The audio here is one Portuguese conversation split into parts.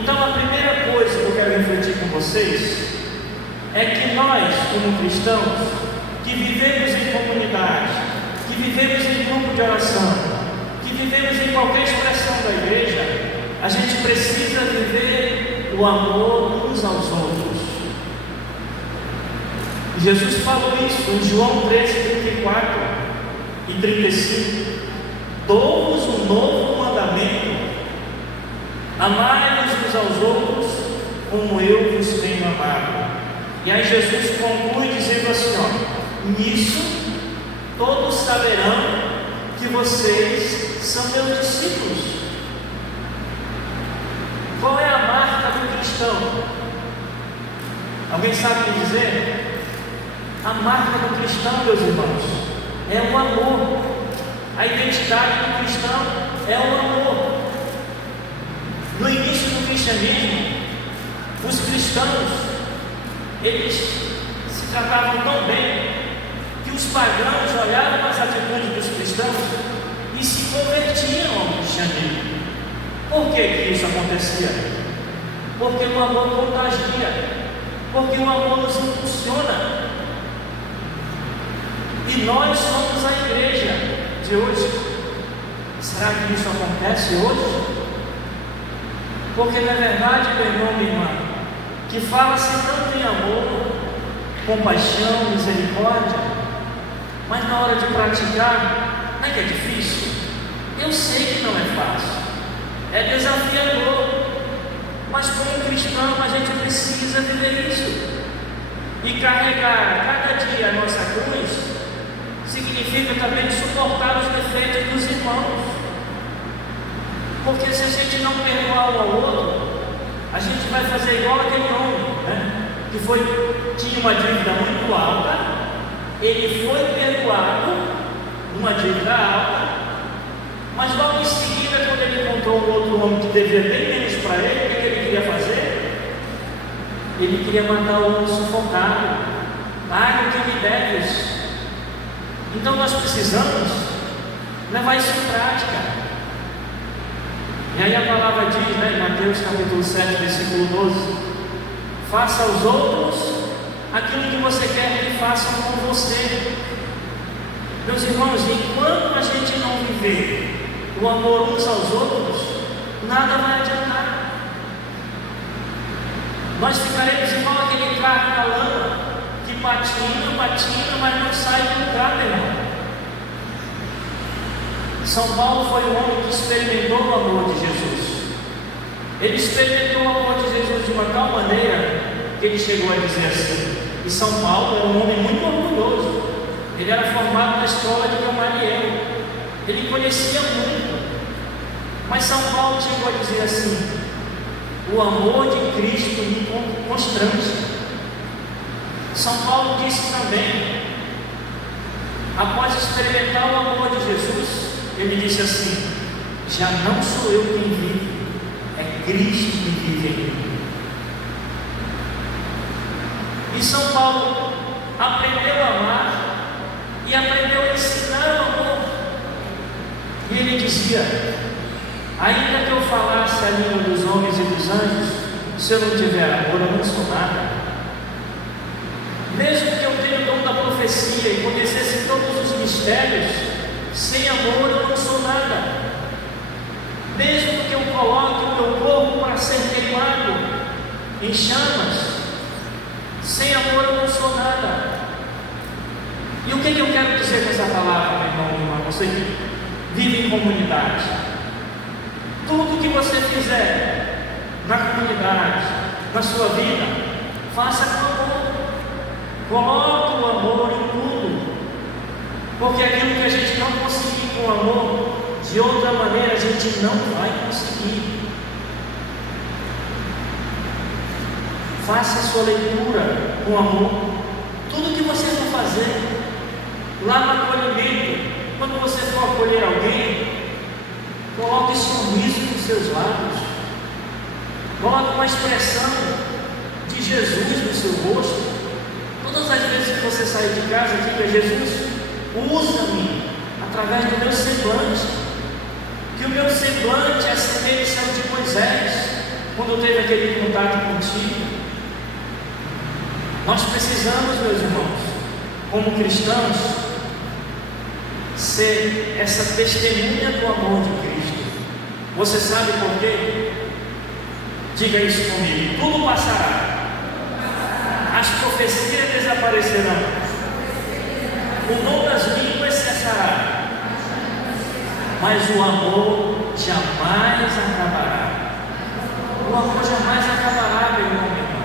Então a primeira coisa que eu quero refletir com vocês é que nós, como cristãos, que vivemos em comunidade, que vivemos em grupo de oração, que vivemos em qualquer expressão da igreja, a gente precisa viver o amor uns aos outros. Jesus falou isso em João 13, 34 e 35. Dou-vos um novo mandamento: amai-vos uns aos outros como eu vos tenho amado. E aí Jesus conclui dizendo assim, nisso todos saberão que vocês são meus discípulos. Qual é a marca do cristão? Alguém sabe me dizer? A marca do cristão, meus irmãos, é o amor. A identidade do cristão é o amor. No início do cristianismo, os cristãos, eles se tratavam tão bem que os pagãos olhavam as atitudes dos cristãos e se convertiam ao cristianismo. Por que isso acontecia? Porque o amor contagia, porque o amor nos impulsiona. E nós somos a igreja de hoje. Será que isso acontece hoje? Porque na verdade, meu irmão, minha irmã, que fala-se tanto em amor, compaixão, misericórdia, mas na hora de praticar, não é que é difícil? Eu sei que não é fácil, é desafiador, mas como cristão a gente precisa viver isso. E carregar cada dia a nossa cruz significa também suportar os defeitos dos irmãos. Porque se a gente não perdoar um ao outro, a gente vai fazer igual aquele homem, né? Que tinha uma dívida muito alta, ele foi perdoado, uma dívida alta, mas logo em seguida, quando ele encontrou um outro homem que devia bem menos para ele, o que ele queria fazer? Ele queria matar o homem sufocado. Paga o que me deves. Então nós precisamos levar isso em prática. E aí a palavra diz, em Mateus capítulo 7, versículo 12: faça aos outros aquilo que você quer que façam com você. Meus irmãos, enquanto a gente não viver o amor uns aos outros, nada vai adiantar. Nós ficaremos igual aquele carro na lama, que patina, mas não sai do lugar, meu irmão. São Paulo foi o homem que experimentou o amor de Jesus. Ele experimentou o amor de Jesus de uma tal maneira que ele chegou a dizer assim. E São Paulo era um homem muito orgulhoso. Ele era formado na escola de Gamaliel. Ele conhecia muito. Mas São Paulo chegou a dizer assim: o amor de Cristo me constrange. São Paulo disse também, após experimentar o amor de Jesus, ele disse assim: já não sou eu quem vive, é Cristo que vive em mim. E São Paulo aprendeu a amar e aprendeu a ensinar o amor. E ele dizia: ainda que eu falasse a língua dos homens e dos anjos, se eu não tiver amor, eu não sou nada. Mesmo que eu tenha o dom da profecia e conhecesse todos os mistérios, sem amor eu não sou nada. Mesmo que eu coloque o meu corpo para ser queimado em chamas, sem amor eu não sou nada. E o que eu quero dizer com essa palavra, meu irmão, minha irmã? Você que vive em comunidade, tudo que você fizer na comunidade, na sua vida, faça com amor. Coloque o amor em tudo. Porque aquilo que a gente não conseguir com amor, de outra maneira a gente não vai conseguir. Faça a sua leitura com amor. Tudo que você for fazer, lá no acolhimento, quando você for acolher alguém, coloque sorriso nos seus lábios. Coloque uma expressão de Jesus no seu rosto. Todas as vezes que você sair de casa, diga: Jesus, usa-me através do meu semblante. Que o meu semblante assemelhe ao de Moisés. quando teve aquele contato contigo. Nós precisamos, meus irmãos, como cristãos, ser essa testemunha do amor de Cristo. Você sabe por quê? Diga isso comigo: tudo passará, as profecias desaparecerão, o dom das línguas cessará, mas o amor jamais acabará. O amor jamais acabará, meu irmão, minha irmã.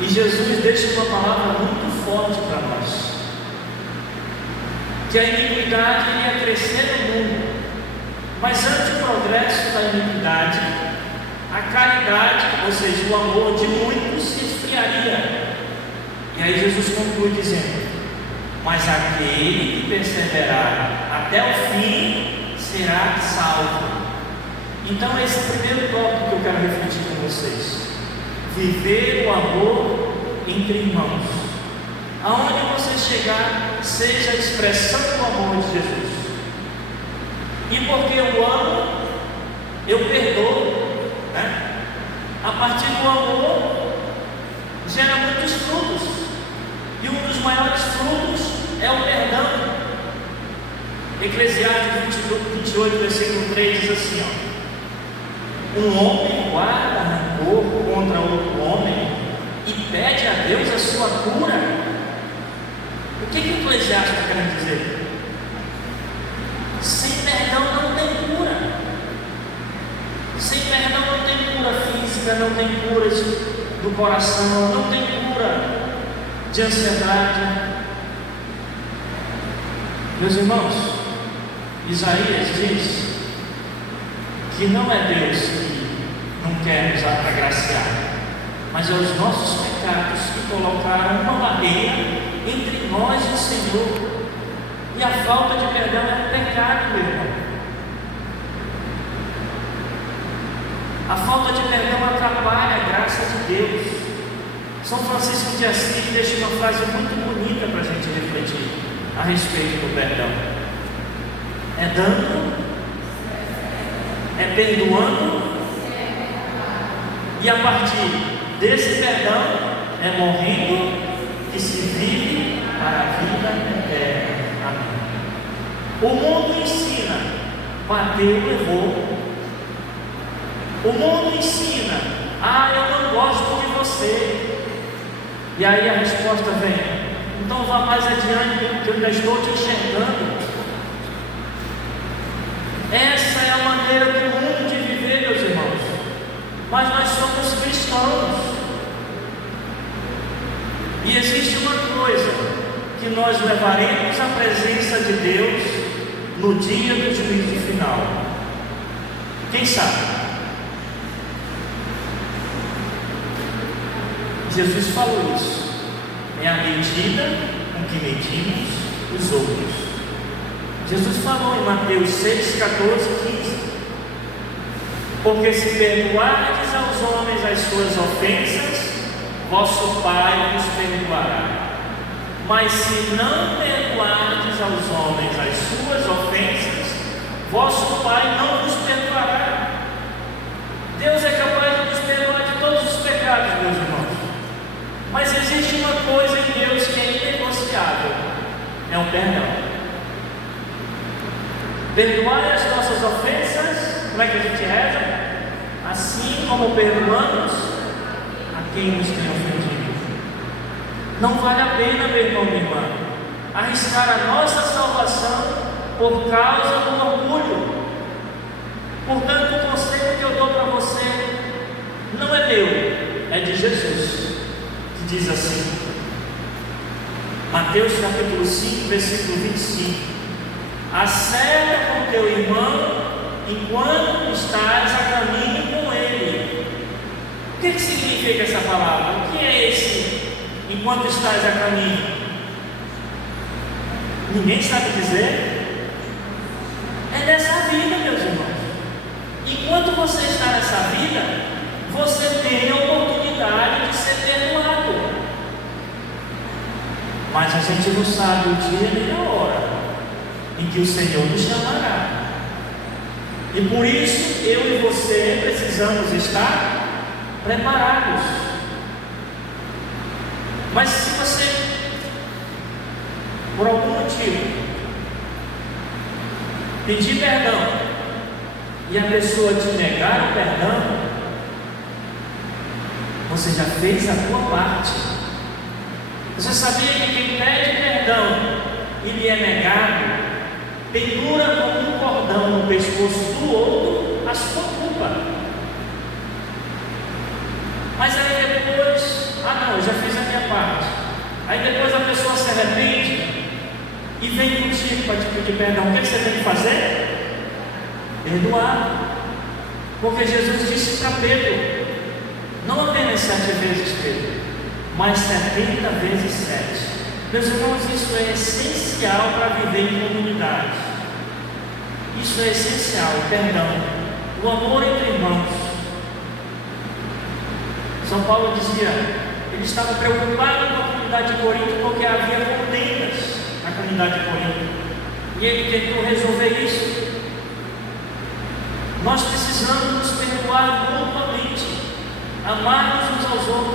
E Jesus deixa uma palavra muito forte para nós: que a iniquidade iria crescer no mundo, mas ante o progresso da iniquidade, a caridade, ou seja, o amor de muitos, se esfriaria. E aí Jesus conclui dizendo: mas aquele que perseverar até o fim será salvo. Então esse é o primeiro tópico que eu quero refletir com vocês: viver o amor entre irmãos. Aonde você chegar, seja a expressão do amor de Jesus. E porque eu amo, eu perdoo, né? A partir do amor gera muitos frutos, e um dos maiores frutos é o perdão. Eclesiastes 28, versículo 3 diz assim, ó: um homem guarda rancor contra outro homem e pede a Deus a sua cura. O que o Eclesiastes está querendo dizer? Sem perdão não tem cura. Sem perdão não tem cura física, não tem cura do coração, não tem cura de ansiedade. Meus irmãos, Isaías diz que não é Deus que não quer nos agraciar, mas é os nossos pecados que colocaram uma barreira entre nós e o Senhor. E a falta de perdão é um pecado, meu irmão. A falta de perdão atrapalha a graça de Deus. São Francisco de Assis deixa uma frase muito bonita para a gente refletir a respeito do perdão: é dando, é perdoando, e a partir desse perdão é morrendo que se vive para a vida eterna. Amém. O mundo ensina: bateu, levou. O mundo ensina: eu não gosto de você. E aí a resposta vem: então vá mais adiante, porque eu ainda estou te enxergando. Essa é a maneira do mundo de viver, meus irmãos. Mas nós somos cristãos. E existe uma coisa que nós levaremos à presença de Deus no dia do juízo final. Quem sabe? Jesus falou isso: é a medida com que medimos os outros. Jesus falou em Mateus 6, 14, 15: porque se perdoardes aos homens as suas ofensas, vosso Pai vos perdoará. Mas se não perdoardes aos homens as suas ofensas, vosso Pai não vos perdoará. Deus é capaz de nos perdoar de todos os pecados, meus irmãos. Mas existe uma coisa em Deus que é inegociável: é o perdão. Perdoai as nossas ofensas. Como é que a gente reza? Assim como perdoamos a quem nos tem ofendido. Não vale a pena, meu irmão, minha irmã, arriscar a nossa salvação por causa do orgulho. Portanto, o conselho que eu dou para você não é meu, é de Jesus, que diz assim, Mateus capítulo 5, versículo 25: acerta com teu irmão enquanto estás a caminho com ele. O que significa essa palavra? O que é esse enquanto estás a caminho? Ninguém sabe dizer. É nessa vida, meus irmãos. Enquanto você está nessa vida, você tem a oportunidade de ser perdoado. Mas a gente não sabe o dia nem a hora em que o Senhor nos chamará. E por isso eu e você precisamos estar preparados. Mas se você, por algum motivo, pedir perdão e a pessoa te negar o perdão, você já fez a tua parte. Você sabia que quem pede perdão e lhe é negado, pendura como um cordão no pescoço do outro a sua culpa. Mas aí depois, não, eu já fiz a minha parte. Aí depois a pessoa se arrepende e vem contigo para te pedir perdão. O que você tem que fazer? Perdoar. Porque Jesus disse para Pedro, não apenas 7 vezes Pedro, mas 70 vezes 7. Meus irmãos, isso é essencial para viver em comunidade. Isso é essencial, o perdão, o amor entre irmãos. São Paulo dizia, ele estava preocupado com a comunidade de Corinto porque havia contendas na comunidade de Corinto. E ele tentou resolver isso. Nós precisamos nos perdoar mutuamente, amar uns aos outros.